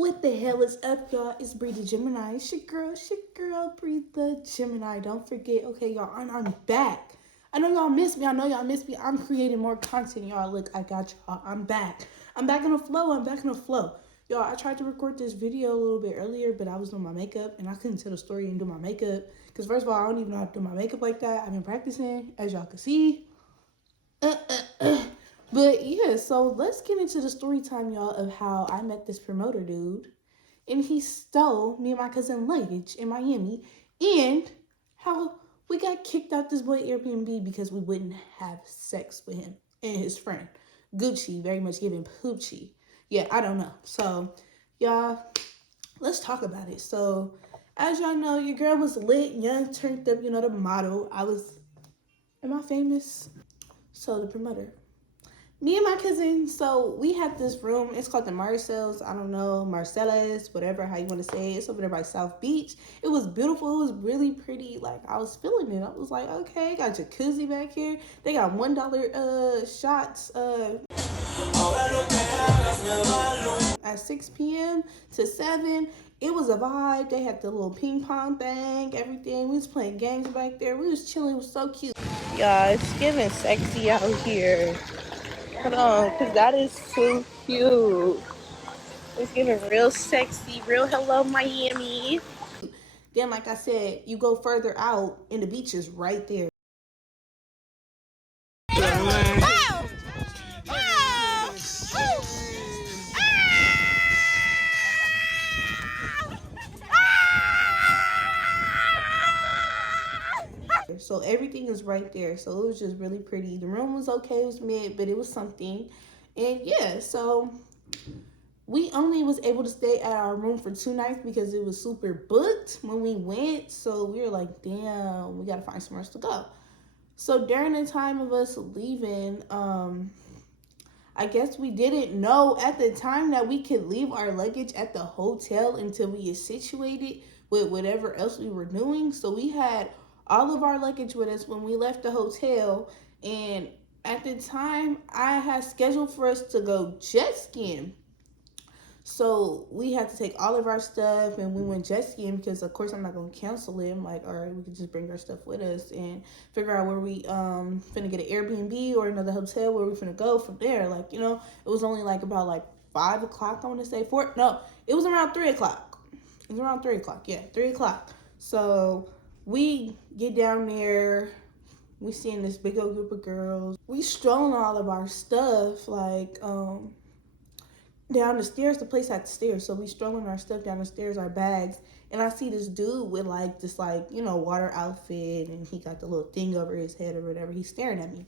What the hell is up, y'all? It's Bree the Gemini. It's your girl, Bree the Gemini. Don't forget, okay, y'all, I'm back. I know y'all miss me. I'm creating more content, y'all. Look, I got y'all. I'm back. I'm back in the flow. Y'all, I tried to record this video a little bit earlier, but I was doing my makeup, and I couldn't tell the story and do my makeup. Because, first of all, I don't even know how to do my makeup like that. I've been practicing, as y'all can see. But yeah, so let's get into the story time, y'all, of how I met this promoter dude, and he stole me and my cousin luggage in Miami, and how we got kicked out this boy Airbnb because we wouldn't have sex with him and his friend Gucci, very much giving poochie. Yeah, I don't know. So y'all, let's talk about it. So as y'all know, your girl was lit, young, turned up, the model. Am I famous? So the promoter, me and my cousin, so we had this room. It's called the Marcel's. I don't know, Marcellus, whatever, how you want to say it. It's over there by South Beach. It was beautiful. It was really pretty. Like, I was feeling it. I was like, okay, got jacuzzi back here. They got $1 shots at 6 p.m. to 7. It was a vibe. They had the little ping pong thing, everything. We was playing games back there. We was chilling. It was so cute. Y'all, it's getting sexy out here. Hold on, because that is so cute. It's giving real sexy, real hello Miami. Then, like I said, you go further out and the beach is right there. So everything is right there. So it was just really pretty. The room was okay, it was mid, but it was something. And yeah, so we only was able to stay at our room for 2 nights because it was super booked when we went. So we were like, damn, we gotta find somewhere else to go. So during the time of us leaving, I guess we didn't know at the time that we could leave our luggage at the hotel until we get situated with whatever else we were doing. So we had all of our luggage with us when we left the hotel. And at the time, I had scheduled for us to go jet skiing. So we had to take all of our stuff and we went jet skiing because of course I'm not gonna cancel it. I'm like, all right, we can just bring our stuff with us and figure out where we finna get an Airbnb or another hotel where we finna go from there. Like, it was only like about like 5 o'clock, I wanna say. It was around 3 o'clock. It was around 3 o'clock, yeah, 3 o'clock. So we get down there, we seeing this big old group of girls. We strolling all of our stuff, like down the stairs. The place had the stairs, so we strolling our stuff down the stairs, our bags, and I see this dude with like this water outfit, and he got the little thing over his head or whatever. He's staring at me.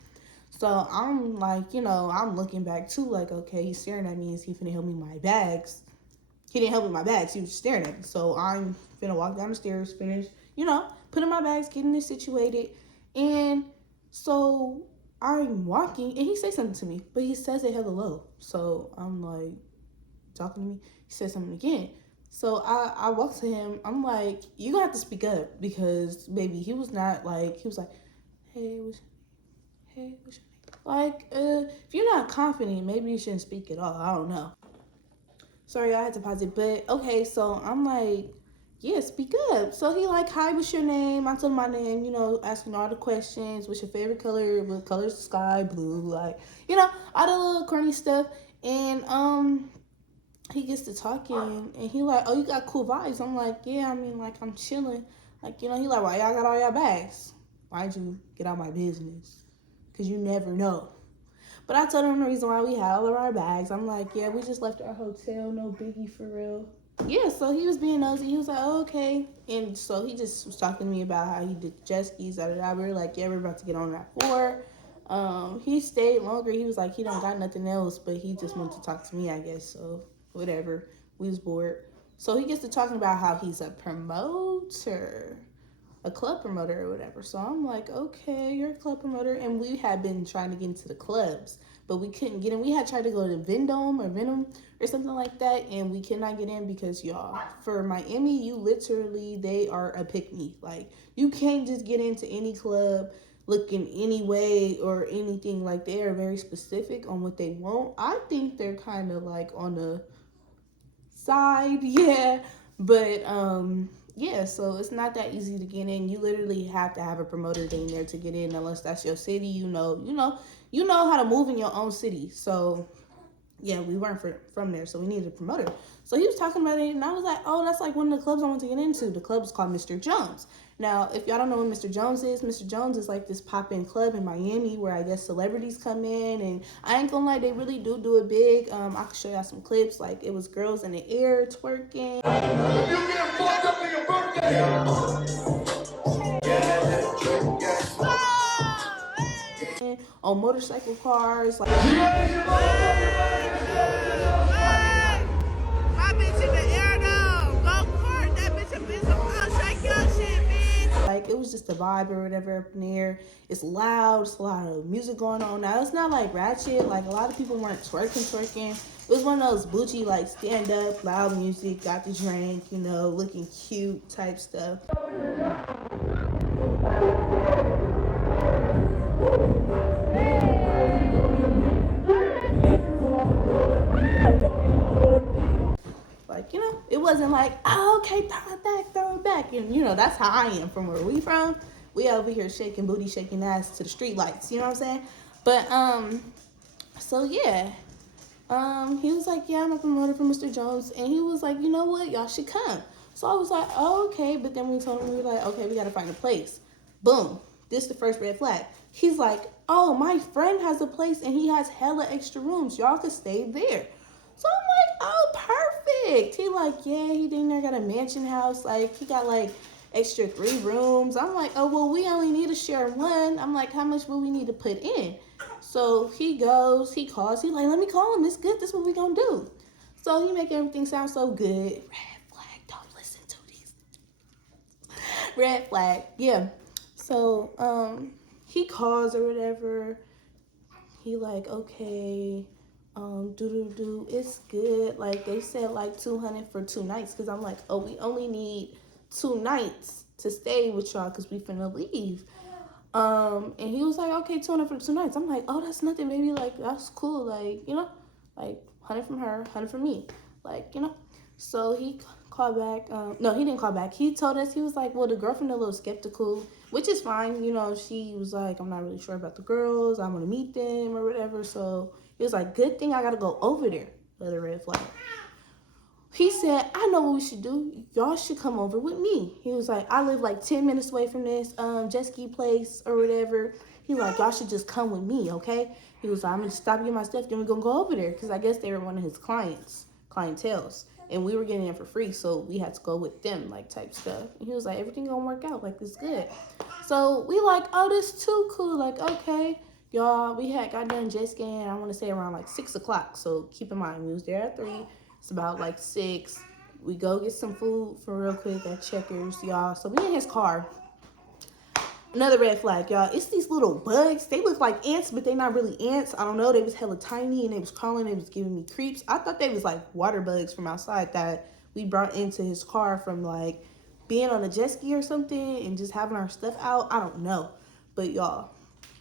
So I'm like, I'm looking back too, like, okay, he's staring at me. Is he finna help me with my bags? He didn't help me with my bags. He was staring at me. So I'm finna walk down the stairs, finish, putting my bags, getting this situated, and so I'm walking, and he says something to me, but he says it hella low. So I'm like, talking to me. He said something again. So I walked to him. I'm like, you gonna have to speak up because baby, he was not like, he was like, hey, what's your name? Like, if you're not confident, maybe you shouldn't speak at all. I don't know. Sorry, I had to pause it. But okay, so I'm like, yeah, speak up. So he like, hi, what's your name? I told him my name, asking all the questions. What's your favorite color? What color's the sky? Blue, like, all the little corny stuff. And he gets to talking and he like, oh, you got cool vibes. I'm like, yeah, I mean, like, I'm chilling. Like, he like, why y'all got all y'all bags? Why'd you get out my business? Because you never know. But I told him the reason why we had all of our bags. I'm like, yeah, we just left our hotel. No biggie for real. Yeah, so he was being nosy. He was like, oh, okay. And so he just was talking to me about how he did jet skis. We were like, yeah, we're about to get on that floor. He stayed longer. He was like, he don't got nothing else, but he just wanted to talk to me, I guess. So whatever. We was bored. So he gets to talking about how he's a promoter, a club promoter or whatever. So I'm like, okay, you're a club promoter. And we had been trying to get into the clubs, but we couldn't get in. We had tried to go to Venom or something like that, and we cannot get in because, y'all, for Miami, they are a pick-me. Like, you can't just get into any club looking any way or anything. Like, they are very specific on what they want. I think they're kind of like on the side, yeah. But yeah, so it's not that easy to get in. You literally have to have a promoter in there to get in, unless that's your city. You know how to move in your own city. So yeah, we weren't from there, so we needed a promoter. So he was talking about it, and I was like, oh, that's like one of the clubs I want to get into. The club is called Mr.Jones. Now, if y'all don't know what Mr.Jones is, Mr.Jones is like this pop-in club in Miami where I guess celebrities come in, and I ain't gonna lie, they really do it big. I can show y'all some clips. Like, it was girls in the air twerking. You get fucked up for your birthday. On motorcycle cars, like like it was just a vibe or whatever up in there. It's loud, it's a lot of music going on. Now it's not like ratchet, like a lot of people weren't twerking. It was one of those bougie, like stand up, loud music, got the drink, looking cute type stuff. Like, it wasn't like, oh, okay, throw it back. And, that's how I am from where we from. We over here shaking booty, shaking ass to the street lights. You know what I'm saying? But, so yeah. He was like, yeah, I'm a promoter for Mr. Jones. And he was like, you know what? Y'all should come. So I was like, oh, okay. But then we told him, we were like, okay, we got to find a place. Boom. This is the first red flag. He's like, oh, my friend has a place and he has hella extra rooms. Y'all could stay there. So I'm like, oh, perfect. He like, yeah, he dang near got a mansion house. Like, he got like extra 3 rooms. I'm like, oh, well, we only need to share 1. I'm like, how much will we need to put in? So he goes, he calls. He like, let me call him. It's good. This is what we gonna do. So he make everything sound so good. Red flag. Don't listen to these. Red flag. Yeah. So he calls or whatever. He like, okay. It's good. Like, they said like $200 for 2 nights, because I'm like, oh, we only need 2 nights to stay with y'all because we finna leave. And he was like, okay, $200 for 2 nights. I'm like, oh, that's nothing, baby. Like, that's cool. Like, like 100 from her, 100 from me. Like, So he called back. No, he didn't call back. He told us, he was like, well, the girlfriend a little skeptical, which is fine. She was like, I'm not really sure about the girls. I'm gonna meet them or whatever. So he was like, good thing I gotta go over there. Another red flag. He said, I know what we should do. Y'all should come over with me. He was like, I live like 10 minutes away from this jet ski place or whatever. He like, y'all should just come with me, okay? He was like, I'm gonna stop getting my stuff, then we're gonna go over there. Because I guess they were one of his clientels. And we were getting in for free, so we had to go with them, like, type stuff. And he was like, everything gonna work out, like, it's good. So we like, oh, this too cool. Like, okay. Y'all, we had got done jet skiing, I want to say around like 6 o'clock. So keep in mind, we was there at 3. It's about like 6. We go get some food for real quick at Checkers, y'all. So we in his car. Another red flag, y'all. It's these little bugs. They look like ants, but they not really ants. I don't know. They was hella tiny, and they was crawling. They was giving me creeps. I thought they was like water bugs from outside that we brought into his car from like being on a jet ski or something and just having our stuff out. I don't know. But y'all,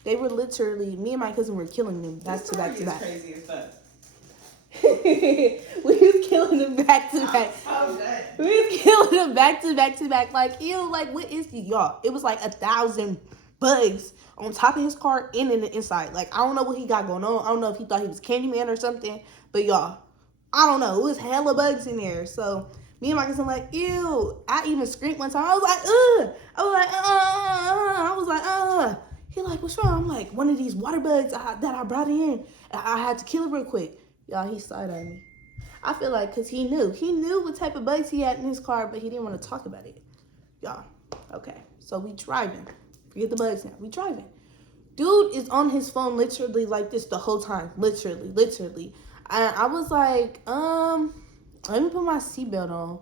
they were literally, me and my cousin were killing them back to back to back. Crazy as fuck. We was killing them back to back. We was killing them back to back to back. Like, ew, like, what is this, y'all? It was like 1,000 bugs on top of his car and in the inside. Like, I don't know what he got going on. I don't know if he thought he was Candyman or something. But y'all, I don't know. It was hella bugs in there. So me and my cousin like, ew. I even screamed one time. I was like, ugh. I was like, He like, what's wrong? I'm like, one of these water bugs that I brought in. I had to kill it real quick. Y'all, he side-eyed me. I feel like because he knew what type of bugs he had in his car, but he didn't want to talk about it. Y'all, okay. So we driving. Forget the bugs now. We driving. Dude is on his phone literally like this the whole time. Literally. I was like, let me put my seatbelt on.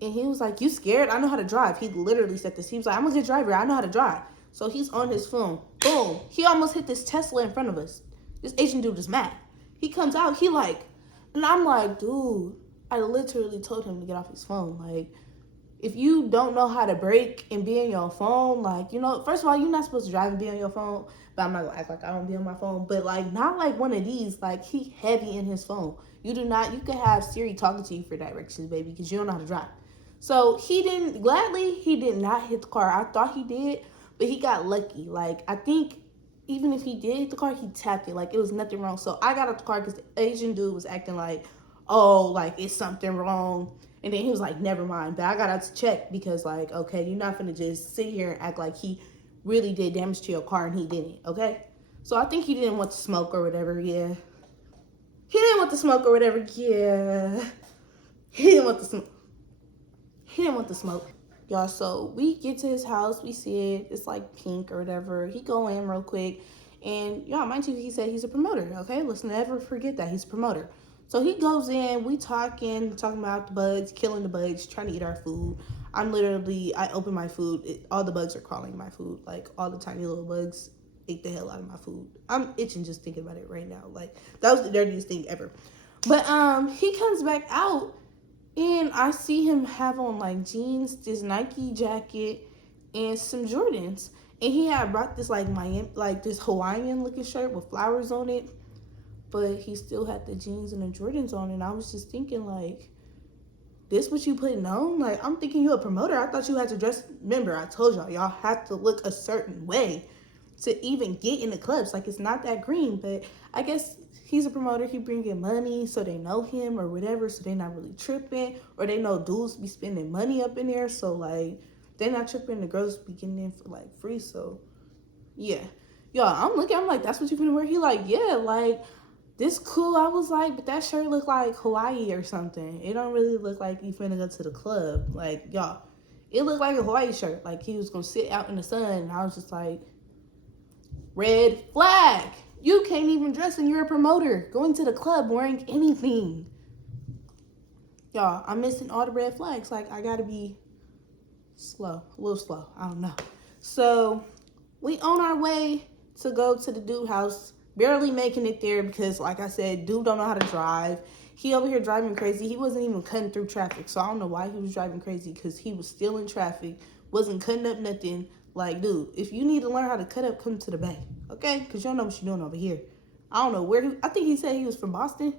And he was like, you scared? I know how to drive. He literally said this. He was like, I'm a good driver. I know how to drive. So he's on his phone. Boom. He almost hit this Tesla in front of us. This Asian dude is mad. He comes out. He like, and I'm like, dude, I literally told him to get off his phone. Like, if you don't know how to brake and be on your phone, like, you know, first of all, you're not supposed to drive and be on your phone, but I'm not gonna act like I don't be on my phone, but like, not like one of these, like, he heavy in his phone. You could have Siri talking to you for directions, baby, because you don't know how to drive. So he did not hit the car. I thought he did, but he got lucky. Like, I think even if he did hit the car, he tapped it. Like, it was nothing wrong. So I got out the car because the Asian dude was acting like, oh, like, it's something wrong. And then he was like, never mind. But I got out to check because, like, okay, you're not going to just sit here and act like he really did damage to your car and he didn't, okay? So I think he didn't want to smoke or whatever, yeah. He didn't want to smoke or whatever, yeah. He didn't want to smoke. He didn't want the smoke. Y'all, so we get to his house. We see it. It's like pink or whatever. He go in real quick. And y'all, mind you, he said he's a promoter, okay? Let's never forget that. He's a promoter. So he goes in. We talking about the bugs, killing the bugs, trying to eat our food. I open my food. All the bugs are crawling in my food. Like, all the tiny little bugs ate the hell out of my food. I'm itching just thinking about it right now. Like, that was the dirtiest thing ever. But he comes back out. And I see him have on like jeans, this Nike jacket, and some Jordans. And he had brought this this Hawaiian looking shirt with flowers on it. But he still had the jeans and the Jordans on. And I was just thinking, like, this what you putting on? Like, I'm thinking you a promoter. I thought you had to dress. Remember, I told y'all have to look a certain way to even get in the clubs. Like, it's not that green. But I guess he's a promoter. He bringing money so they know him or whatever, so they not really tripping, or they know dudes be spending money up in there, so like they not tripping. The girls be getting in for like free. So yeah, y'all, I'm like, that's what you finna wear? He like, yeah, like, this cool. I was like, but that shirt look like Hawaii or something. It don't really look like you finna go to the club. Like, y'all, it looked like a Hawaii shirt. Like, he was gonna sit out in the sun. And I was just like, red flag. You can't even dress and you're a promoter going to the club wearing anything. Y'all, I'm missing all the red flags. Like, I gotta be slow, a little slow. I don't know. So we on our way to go to the dude house, barely making it there because, like I said, dude don't know how to drive. He over here driving crazy. He wasn't even cutting through traffic. So I don't know why he was driving crazy, because he was still in traffic, wasn't cutting up nothing. Like, dude, if you need to learn how to cut up, come to the bay, okay? Because you don't know what you're doing over here. I don't know where I think he said he was from Boston.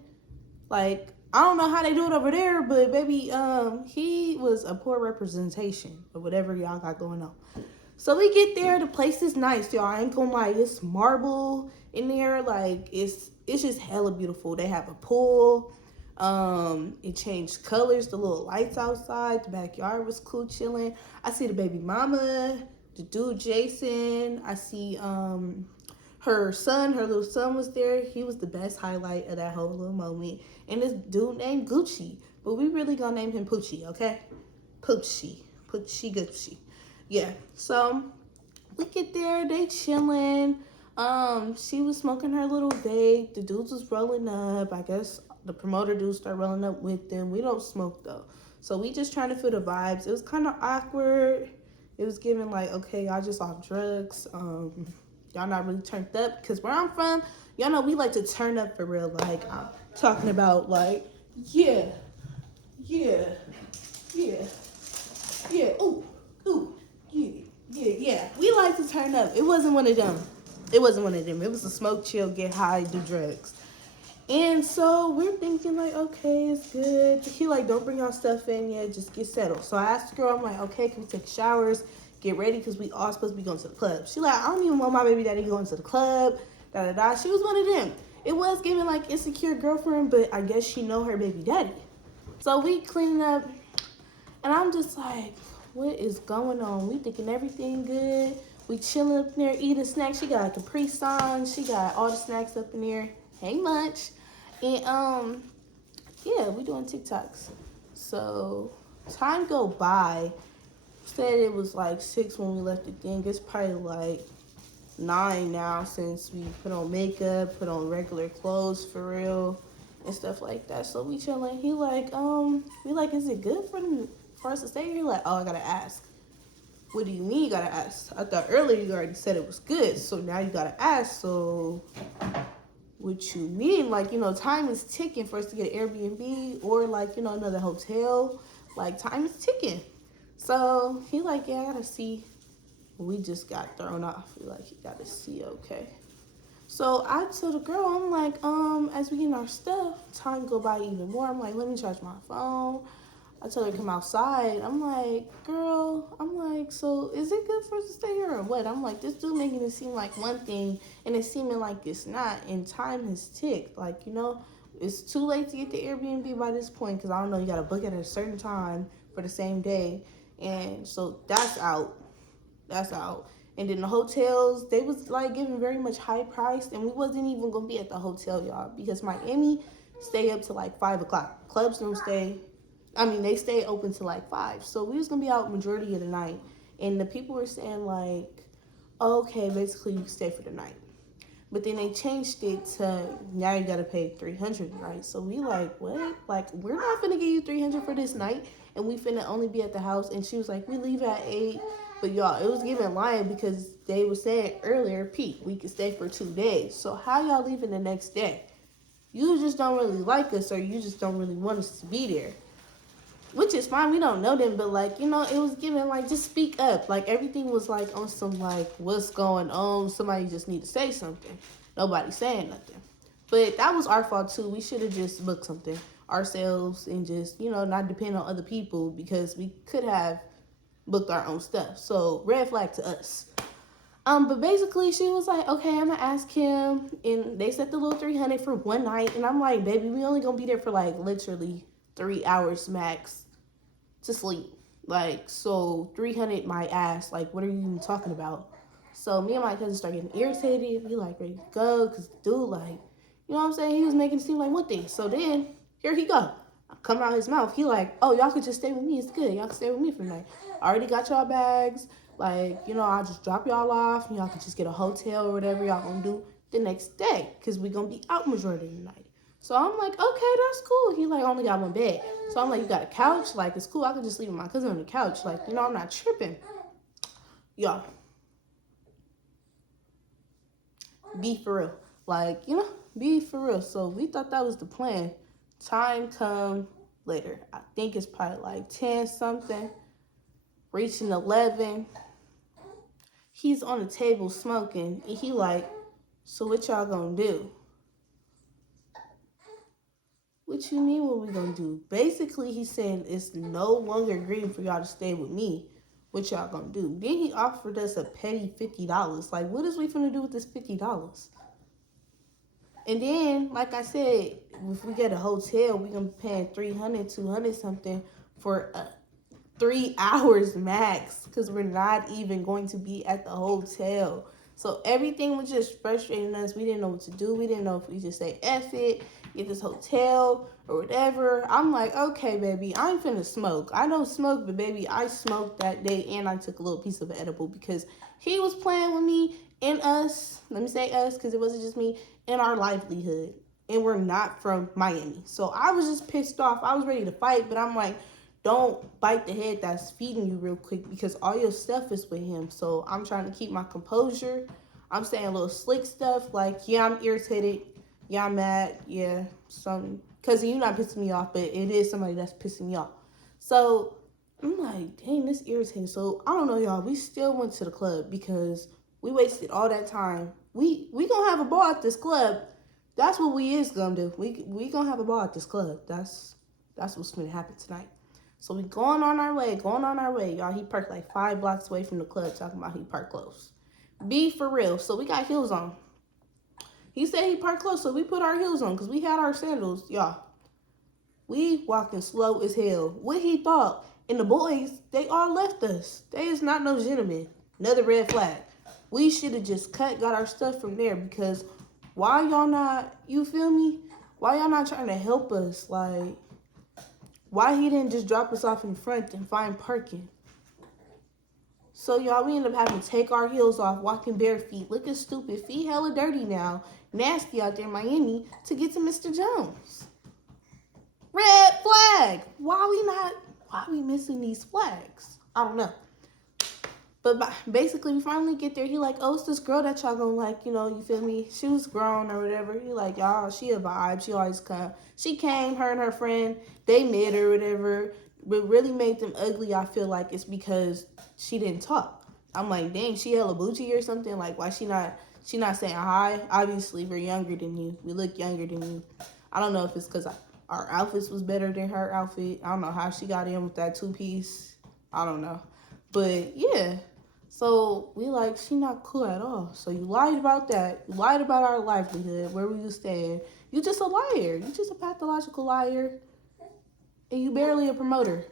Like, I don't know how they do it over there, but baby, he was a poor representation of whatever y'all got going on. So we get there. The place is nice, y'all. I ain't gonna lie. It's marble in there. Like, it's just hella beautiful. They have a pool. It changed colors. The little lights outside. The backyard was cool, chilling. I see the baby mama, the dude Jason. I see her little son was there. He was the best highlight of that whole little moment. And this dude named Gucci, but we really gonna name him Poochie, okay? Poochie Gucci. Yeah. So we get there. They chilling. She was smoking her little vape. The dudes was rolling up. I guess the promoter dudes start rolling up with them. We don't smoke though, so we just trying to feel the vibes. It was kind of awkward. It was giving like, okay, y'all just off drugs. Y'all not really turned up, because where I'm from, y'all know we like to turn up for real. Like, I'm talking about like, yeah, ooh, yeah. We like to turn up. It wasn't one of them. It was a smoke, chill, get high, do drugs. And so we're thinking like, okay, it's good. He like, don't bring y'all stuff in yet, just get settled. So I asked the girl, I'm like, okay, can we take showers, get ready, because we all supposed to be going to the club. She like, I don't even want my baby daddy going to the club, da. She was one of them. It was giving like insecure girlfriend, but I guess she know her baby daddy. So we cleaning up, and I'm just like, what is going on? We thinking everything good. We chilling up in there, eating snacks. She got a Capri Sun. She got all the snacks up in there. Hey, much. And yeah, we doing TikToks. So time go by. Said it was like 6 when we left the thing. It's probably like 9 now, since we put on makeup, put on regular clothes for real, and stuff like that. So we chilling. He like, we like, is it good for us to stay here? He like, oh, I gotta ask. What do you mean you gotta ask? I thought earlier you already said it was good, so now you gotta ask. So what you mean? Like, you know, time is ticking for us to get an Airbnb or like, you know, another hotel. Like, time is ticking. So he like, yeah, I gotta see. We just got thrown off. He like, you gotta see, okay. So I told the girl, I'm like, as we get our stuff, time go by even more. I'm like, let me charge my phone. I told her to come outside. I'm like, girl, I'm like, so is it good for us to stay here or what? I'm like, this dude making it seem like one thing and it's seeming like it's not. And time has ticked. Like, it's too late to get the Airbnb by this point because I don't know, you got to book it at a certain time for the same day. And so that's out. That's out. And then the hotels, they was like giving very much high price, and we wasn't even gonna be at the hotel, y'all, because Miami stay up to like 5 o'clock. Clubs don't stay. I mean, they stay open to like 5. So we was gonna be out majority of the night, and the people were saying like, okay, basically you can stay for the night. But then they changed it to now you gotta pay 300 a night. So we like, what? Like, we're not finna give you 300 for this night, and we finna only be at the house. And she was like, we leave at 8. But y'all, it was giving lying because they were saying earlier, Pete, we could stay for 2 days. So how y'all leaving the next day? You just don't really like us, or you just don't really want us to be there. Which is fine, we don't know them, but like, it was giving like, just speak up. Like, everything was like on some like, what's going on? Somebody just need to say something. Nobody saying nothing. But that was our fault too. We should have just booked something ourselves and just, not depend on other people because we could have booked our own stuff. So red flag to us. But basically she was like, okay, I'm gonna ask him, and they set the little 300 for one night, and I'm like, baby, we only gonna be there for like literally 3 hours max to sleep. Like, so 300 my ass. Like, what are you even talking about? So me and my cousin started getting irritated. We like ready to go because the dude like, you know what I'm saying? He was making it seem like one thing. So then here he go. Come out his mouth. He like, oh, y'all could just stay with me. It's good. Y'all can stay with me for the night. I already got y'all bags. Like, I'll just drop y'all off. Y'all can just get a hotel or whatever y'all gonna do the next day because we gonna be out majority of the night. So I'm like, okay, that's cool. He like only got one bed. So I'm like, you got a couch? Like, it's cool. I could just leave my cousin on the couch. Like, I'm not tripping. Y'all. Be for real. Like, be for real. So we thought that was the plan. Time come later. I think it's probably like 10 something. Reaching 11. He's on the table smoking. And he like, so what y'all gonna do? What you mean what we gonna do? Basically, he's saying it's no longer green for y'all to stay with me. What y'all gonna do? Then he offered us a petty $50. Like, what is we finna do with this $50? And then, like I said, if we get a hotel, we gonna be paying 300, 200 something for 3 hours max because we're not even going to be at the hotel. So everything was just frustrating us. We didn't know what to do. We didn't know if we just say F it, get this hotel or whatever. I'm like, okay, baby, I ain't finna smoke. I don't smoke, but baby, I smoked that day and I took a little piece of an edible because he was playing with me and us. Let me say us because it wasn't just me, in our livelihood. And we're not from Miami. So I was just pissed off. I was ready to fight, but I'm like, don't bite the head that's feeding you real quick because all your stuff is with him. So I'm trying to keep my composure. I'm saying a little slick stuff like, yeah, I'm irritated. Yeah, I'm mad. Yeah, something. Because you're not pissing me off, but it is somebody that's pissing me off. So I'm like, dang, this irritating. So I don't know, y'all. We still went to the club because we wasted all that time. We gonna have a ball at this club. That's what we is gonna do. We gonna have a ball at this club. That's what's gonna happen tonight. So we going on our way, y'all. He parked like 5 blocks away from the club talking about he parked close. Be for real. So we got heels on. He said he parked close, so we put our heels on because we had our sandals, y'all. We walking slow as hell. What he thought. And the boys, they all left us. They is not no gentlemen. Another red flag. We should have just got our stuff from there because why y'all not, you feel me? Why y'all not trying to help us? Like, why he didn't just drop us off in front and find parking? So, y'all, we ended up having to take our heels off, walking bare feet, looking stupid, feet hella dirty now, nasty out there in Miami to get to Mr.Jones. Red flag. Why we missing these flags? I don't know. But basically, we finally get there. He like, oh, it's this girl that y'all gonna like, you feel me? She was grown or whatever. He like, y'all, she a vibe. She always come. She came, her and her friend. They met or whatever. what really made them ugly, I feel like, is because she didn't talk. I'm like, dang, she hella bougie or something. Like, why she not saying hi? Obviously, we're younger than you. We look younger than you. I don't know if it's because our outfits was better than her outfit. I don't know how she got in with that 2-piece. I don't know. But, yeah. So, we like, she not cool at all. So, you lied about that. You lied about our livelihood, where we was staying. You just a liar. You just a pathological liar. And you barely a promoter.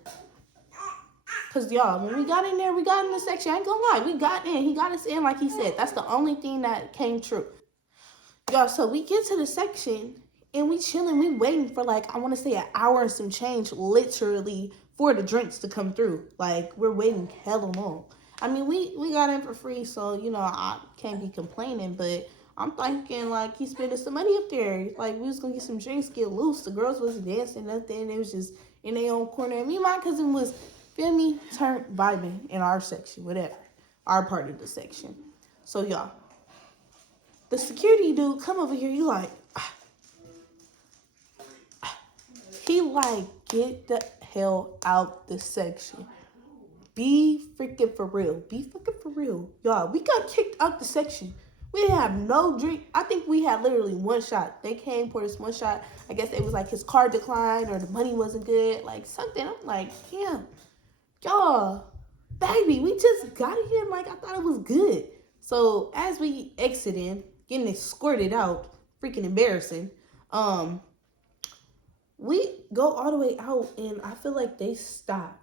Because, y'all, when we got in there, we got in the section. I ain't gonna lie. We got in. He got us in like he said. That's the only thing that came true. Y'all, so we get to the section, and we chilling. We waiting for, like, I want to say an hour and some change, literally, for the drinks to come through. Like, we're waiting hella long. I mean, we got in for free, so, you know, I can't be complaining, but I'm thinking, like, he's spending some money up there. Like, we was going to get some drinks, get loose. The girls wasn't dancing, nothing. It was just in their own corner. And me and my cousin was, feel me, turned vibing in our section, whatever. Our part of the section. So, y'all, the security dude come over here, he like, get the hell out the section. Be freaking for real. Be fucking for real. Y'all, we got kicked out the section. We didn't have no drink. I think we had literally one shot. They came for this one shot. I guess it was like his card declined or the money wasn't good. Like something. I'm like, damn. Y'all, baby, we just got here. Like, I thought it was good. So as we exited, getting escorted out, freaking embarrassing. We go all the way out, and I feel like they stopped.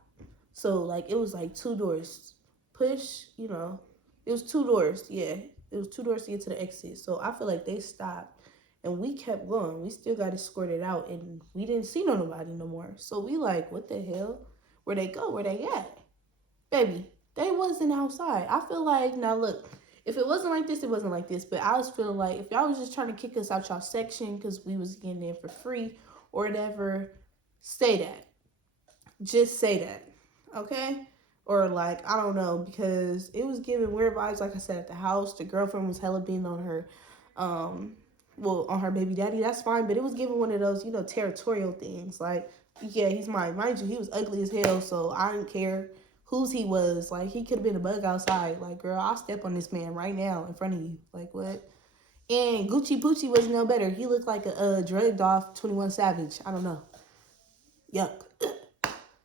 So, like, it was like 2 doors. Push, you know, it was 2 doors. Yeah, it was 2 doors to get to the exit. So, I feel like they stopped, and we kept going. We still got escorted out, and we didn't see nobody no more. So, we like, what the hell? Where they go? Where they at? Baby, they wasn't outside. I feel like, now look, if it wasn't like this, it wasn't like this. But I was feeling like if y'all was just trying to kick us out y'all section because we was getting in for free or whatever, say that. Just say that. Okay? Or like, I don't know, because it was giving weird vibes, like I said, at the house. The girlfriend was hella being on her, on her baby daddy. That's fine, but it was giving one of those, you know, territorial things. Like, yeah, he's mine. Mind you, he was ugly as hell, so I didn't care whose he was. Like, he could have been a bug outside. Like, girl, I'll step on this man right now in front of you. Like, what? And Gucci Poochie was no better. He looked like a drugged off 21 Savage. I don't know. Yuck.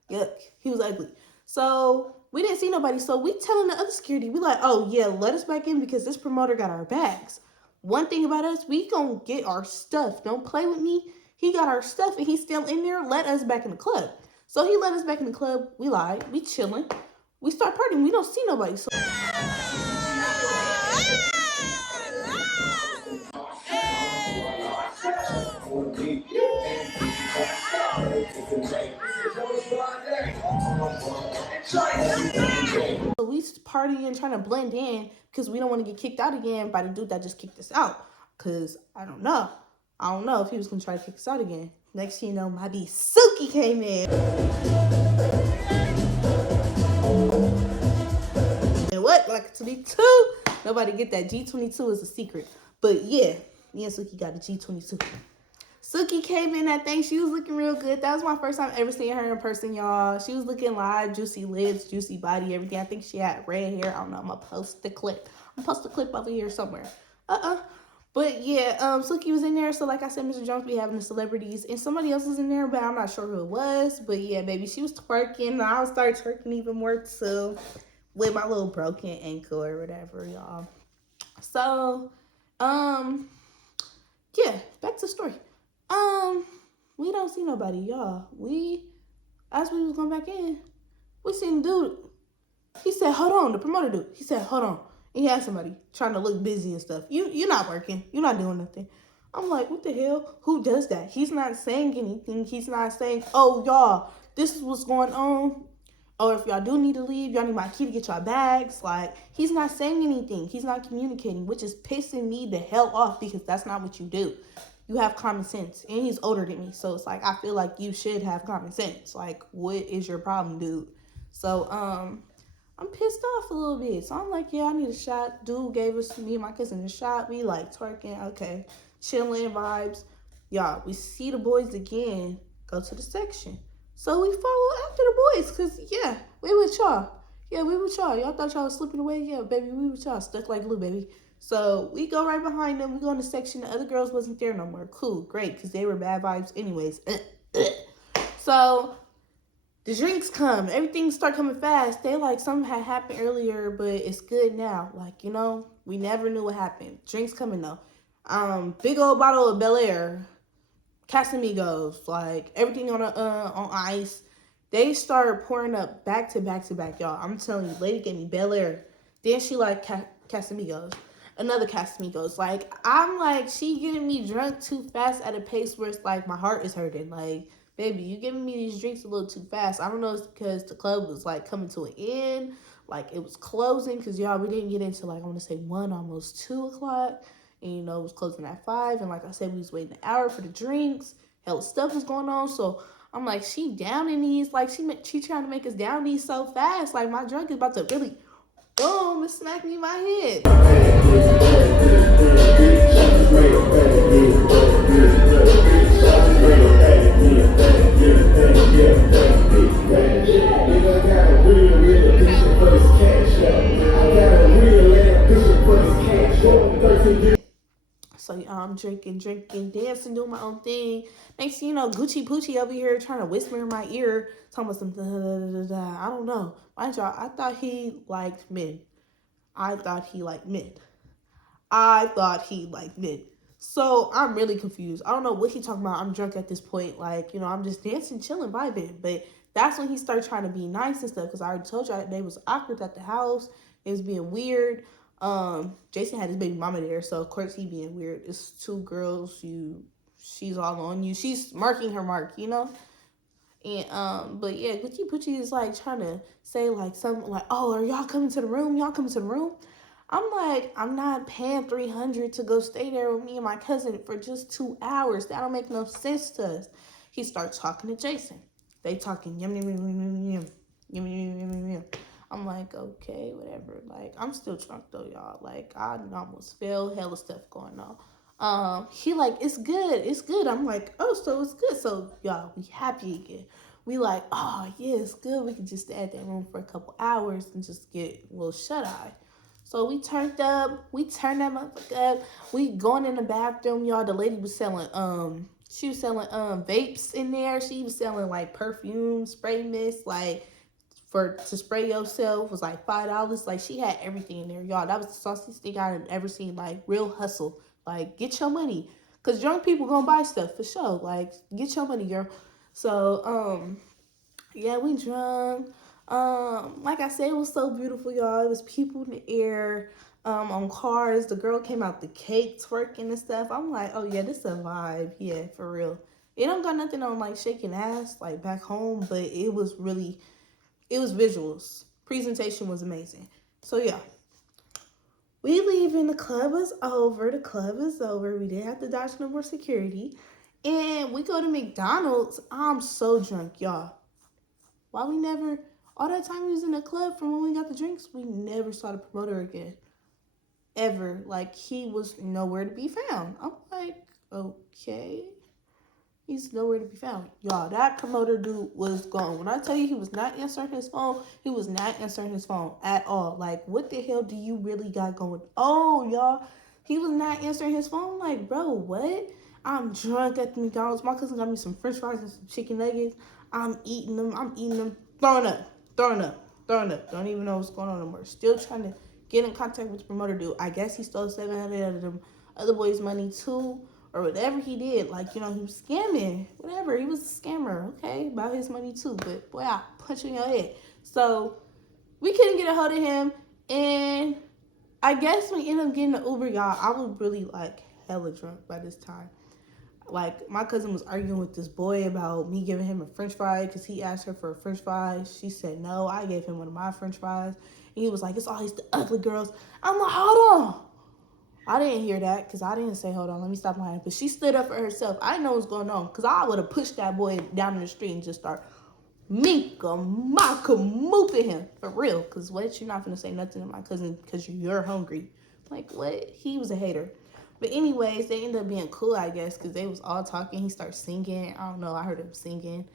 Yuck. He was ugly. So we didn't see nobody. So we telling the other security, we like, oh yeah, let us back in because this promoter got our bags. One thing about us, we gonna get our stuff. Don't play with me. He got our stuff and he's still in there. Let us back in the club. So he let us back in the club. We lied. We chilling. We start partying. We don't see nobody. So we partying, trying to blend in because we don't want to get kicked out again by the dude that just kicked us out. Because I don't know if he was going to try to kick us out again. Next thing you know, my B Suki came in. And what? Like 22? Nobody get that. G22 is a secret. But yeah, me and Suki got a G22. Suki came in that thing. She was looking real good. That was my first time ever seeing her in person, y'all. She was looking live, juicy lips, juicy body, everything. I think she had red hair. I don't know. I'm going to post the clip. I'm going to post the clip over here somewhere. But yeah, Suki was in there. So like I said, Mr.Jones be having the celebrities. And somebody else was in there, but I'm not sure who it was. But yeah, baby, she was twerking. And I started twerking even more too with my little broken ankle or whatever, y'all. So, yeah, back to the story. We don't see nobody, y'all. As we was going back in, we seen dude. He said, hold on, the promoter dude. He said, hold on. And he had somebody trying to look busy and stuff. You're not working. You're not doing nothing. I'm like, what the hell? Who does that? He's not saying anything. He's not saying, oh, y'all, this is what's going on. Or if y'all do need to leave, y'all need my key to get y'all bags. Like, he's not saying anything. He's not communicating, which is pissing me the hell off because that's not what you do. You have common sense. And he's older than me. So it's like, I feel like you should have common sense. Like, what is your problem, dude? So, I'm pissed off a little bit. So I'm like, yeah, I need a shot. Dude gave me and my cousin a shot. We like twerking. Okay. Chilling vibes. Y'all, we see the boys again. Go to the section. So we follow after the because, yeah, we with y'all. Yeah, we with y'all. Y'all thought y'all was slipping away? Yeah, baby, we with y'all. Stuck like glue, baby. So we go right behind them. We go in the section. The other girls wasn't there no more. Cool, great, because they were bad vibes anyways. So the drinks come. Everything start coming fast. They like something had happened earlier, but it's good now. Like, we never knew what happened. Drinks coming though. Big old bottle of Bel Air, Casamigos, like everything on ice. They started pouring up back to back to back, y'all. I'm telling you, lady gave me Bel Air. Then she like Casamigos, another Casamigos. Like I'm like, she getting me drunk too fast at a pace where it's like my heart is hurting. Like, baby, you giving me these drinks a little too fast. I don't know, it's because the club was like coming to an end, like it was closing. Cause y'all, we didn't get into like I want to say 1, almost 2 o'clock. And it was closing at 5. And like I said, we was waiting an hour for the drinks. Hell, stuff was going on. So I'm like, she downing these. Like she trying to make us down these so fast. Like my drunk is about to really, boom, and smack me in my head. So I'm drinking, dancing, doing my own thing. Next thing you know, Gucci Poochie over here trying to whisper in my ear, talking about some da da da da. I don't know. Mind y'all, I thought he liked men. So I'm really confused. I don't know what he talking about. I'm drunk at this point. Like, I'm just dancing, chilling, vibing. But that's when he started trying to be nice and stuff. Because I already told y'all they was awkward at the house. It was being weird. Jason had his baby mama there, so of course he being weird. It's 2 girls. She's all on you. She's marking her mark, And but yeah, Gucci Poochie is like trying to say like something like, "Oh, are y'all coming to the room? Y'all coming to the room?" I'm like, I'm not paying $300 to go stay there with me and my cousin for just 2 hours. That don't make no sense to us. He starts talking to Jason. They talking yum yum yum yum yum yum yum yum yum. I'm like, okay, whatever. Like, I'm still drunk though, y'all. Like, I almost fell, hella stuff going on. He like, it's good. I'm like, oh, so it's good. So y'all, we happy again. We like, oh yeah, it's good. We can just stay at that room for a couple hours and just get a little shut eye. So we turned up. We turned that motherfucker up. We going in the bathroom, y'all. The lady was selling she was selling vapes in there. She was selling like perfume, spray mist, like to spray yourself was like $5. Like she had everything in there, y'all. That was the sauciest thing I had ever seen. Like real hustle. Like get your money, cause drunk people gonna buy stuff for sure. Like get your money, girl. So yeah, we drunk. Like I said, it was so beautiful, y'all. It was people in the air, on cars. The girl came out the cake twerking and stuff. I'm like, oh yeah, this is a vibe. Yeah, for real. It don't got nothing on like shaking ass like back home, but it was visuals. Presentation was amazing. So yeah. We leave and the club is over. We didn't have to dodge no more security. And we go to McDonald's. I'm so drunk, y'all. Why we never, all that time we was in the club from when we got the drinks, we never saw the promoter again. Ever. Like, he was nowhere to be found. I'm like, okay. He's nowhere to be found. Y'all, that promoter dude was gone. When I tell you he was not answering his phone, he was not answering his phone at all. Like, what the hell do you really got going? Oh, y'all, he was not answering his phone. Like, bro, what? I'm drunk at the McDonald's. My cousin got me some french fries and some chicken nuggets. I'm eating them, throwing up. Don't even know what's going on anymore. Still trying to get in contact with the promoter dude. I guess he stole $700 out of them other boys' money too, or whatever he did. Like, he was scamming. Whatever, he was a scammer, okay? About his money too. But boy, I'll punch you in your head. So we couldn't get a hold of him, and I guess we ended up getting an Uber, y'all. I was really like hella drunk by this time. Like, my cousin was arguing with this boy about me giving him a french fry because he asked her for a french fry. She said no. I gave him one of my french fries. And he was like, it's always the ugly girls. I'm like, hold on. I didn't hear that because I didn't say, hold on, let me stop lying. But she stood up for herself. I didn't know what was going on because I would have pushed that boy down in the street and just start mooping him. For real. Because what? You're not going to say nothing to my cousin because you're hungry. Like, what? He was a hater. But anyways, they ended up being cool, I guess, because they was all talking. He started singing. I don't know. I heard him singing.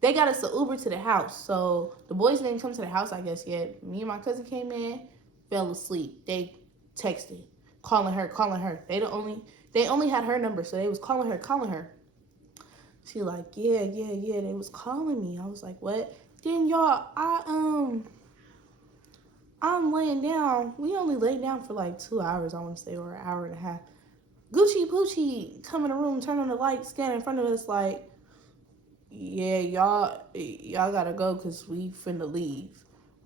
They got us an Uber to the house. So the boys didn't come to the house, I guess, yet. Me and my cousin came in, fell asleep. They texted, calling her. They only had her number, so they was calling her. She like, yeah. They was calling me. I was like, what? Then y'all, I'm laying down. We only laid down for like 2 hours, I want to say, or an hour and a half. Gucci Poochie come in the room, turn on the light, stand in front of us like, yeah, y'all gotta go because we finna leave.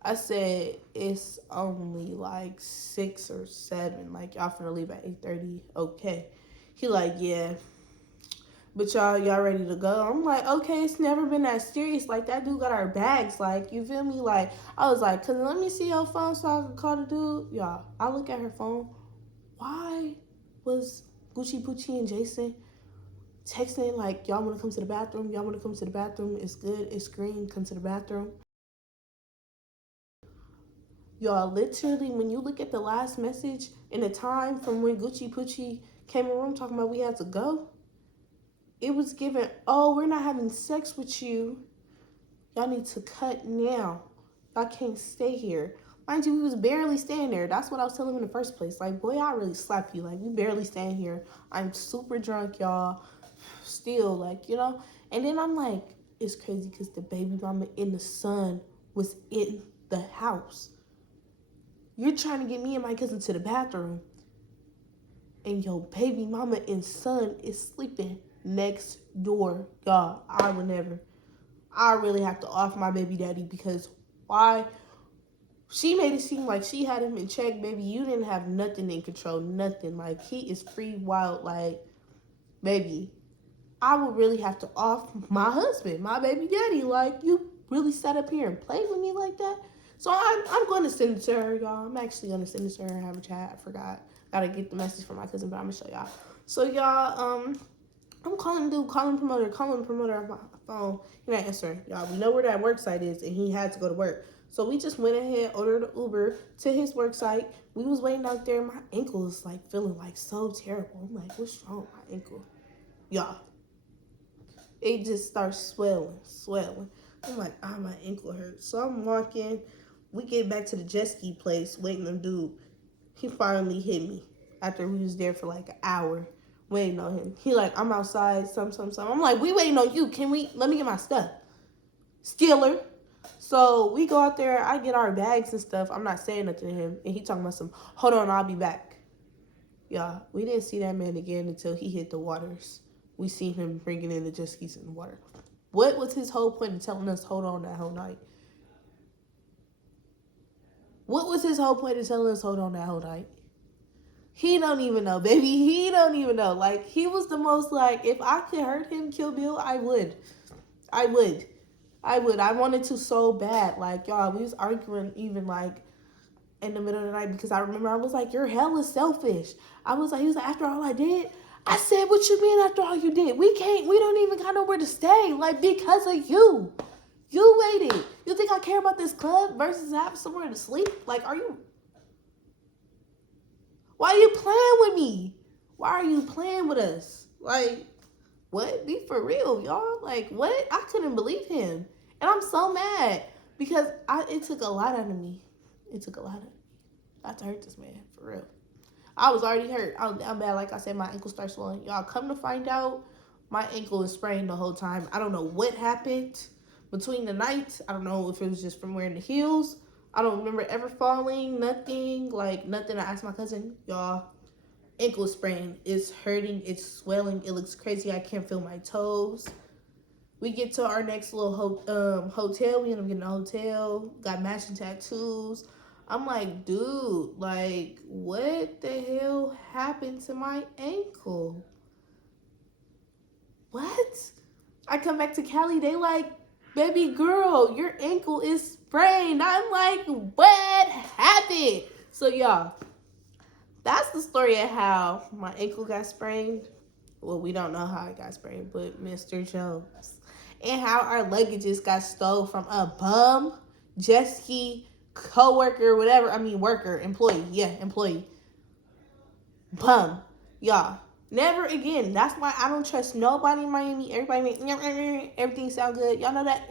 I said, it's only like 6 or 7. Like, y'all finna leave at 8:30. Okay. He like, yeah. But y'all ready to go? I'm like, okay, it's never been that serious. Like, that dude got our bags. Like, you feel me? Like, I was like, cause let me see your phone so I can call the dude. Y'all, I look at her phone. Why was Gucci Poochie and Jason texting like, y'all want to come to the bathroom? Y'all want to come to the bathroom? It's good. It's green. Come to the bathroom. Y'all, literally, when you look at the last message and the time from when Gucci Poochie came in the room talking about we had to go, it was given, oh, we're not having sex with you. Y'all need to cut now. Y'all can't stay here. Mind you, we was barely staying there. That's what I was telling him in the first place. Like, boy, I really slap you. Like, we barely staying here. I'm super drunk, y'all. Still, like, you know. And then I'm like, it's crazy because the baby mama and the son was in the house. You're trying to get me and my cousin to the bathroom. And your baby mama and son is sleeping next door. Y'all, I would never. I really have to off my baby daddy because why? She made it seem like she had him in check, baby. You didn't have nothing in control, nothing. Like, he is free, wild, like, baby. I would really have to off my husband, my baby daddy. Like, you really sat up here and played with me like that? So I'm going to send it to her, y'all. I'm actually going to send it to her and have a chat. I forgot. Got to get the message from my cousin, but I'm going to show y'all. So, y'all, I'm calling promoter on my phone. He not answering. Y'all, we know where that work site is, and he had to go to work. So we just went ahead, ordered an Uber to his work site. We was waiting out there. My ankle is like feeling like so terrible. I'm like, what's wrong with my ankle? Y'all, it just starts swelling. I'm like, my ankle hurts. So I'm walking. We get back to the jet ski place, waiting on dude. He finally hit me after we was there for like an hour waiting on him. He like, I'm outside, some. I'm like, we waiting on you. Let me get my stuff. Stealer. So we go out there. I get our bags and stuff. I'm not saying nothing to him. And he talking about some, hold on, I'll be back. Yeah, we didn't see that man again until he hit the waters. We seen him bringing in the jet skis in the water. What was his whole point in telling us hold on that whole night? What was his whole point in telling us hold on that whole night? He don't even know, baby. He don't even know. Like, he was the most, like, if I could hurt him, Kill Bill, I would. I wanted to so bad. Like, y'all, we was arguing even, like, in the middle of the night because I remember I was like, you're hella selfish. He was like, after all I did? I said, what you mean after all you did? We don't even got nowhere to stay. Like, because of you. You waited. You think I care about this club versus having somewhere to sleep? Like, why are you playing with me? Why are you playing with us? Like, what? Be for real, y'all. Like, what? I couldn't believe him. And I'm so mad because it took a lot out of me. It took a lot of me. I had to hurt this man, for real. I was already hurt. I'm bad. Like I said, my ankle starts swelling. Y'all, come to find out, my ankle is sprained the whole time. I don't know what happened between the nights. I don't know if it was just from wearing the heels. I don't remember ever falling, nothing. I asked my cousin, y'all, ankle sprain. It's hurting. It's swelling. It looks crazy. I can't feel my toes. We get to our next little hotel. We end up getting a hotel. Got matching tattoos. I'm like, dude, like, what the hell happened to my ankle? What? I come back to Cali. They like, baby girl, your ankle is sprained. I'm like, what happened? So, y'all, that's the story of how my ankle got sprained. Well, we don't know how it got sprained, but Mr. Jones. And how our luggages got stole from a bum, jet ski, co-worker, whatever. I mean, worker, employee. Yeah, employee. Bum. Y'all. Never again. That's why I don't trust nobody in Miami. Everybody make everything sound good. Y'all know that?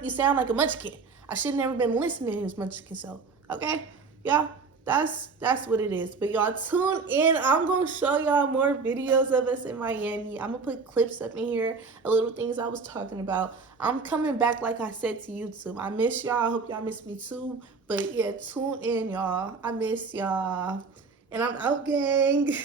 You sound like a munchkin. I should never been listening to his munchkin. So, okay, y'all, that's what it is. But y'all tune in. I'm gonna show y'all more videos of us in Miami. I'm gonna put clips up in here, little things I was talking about. I'm coming back, like I said, to YouTube. I miss y'all. I hope y'all miss me too. But yeah, tune in, y'all. I miss y'all. And I'm out, gang.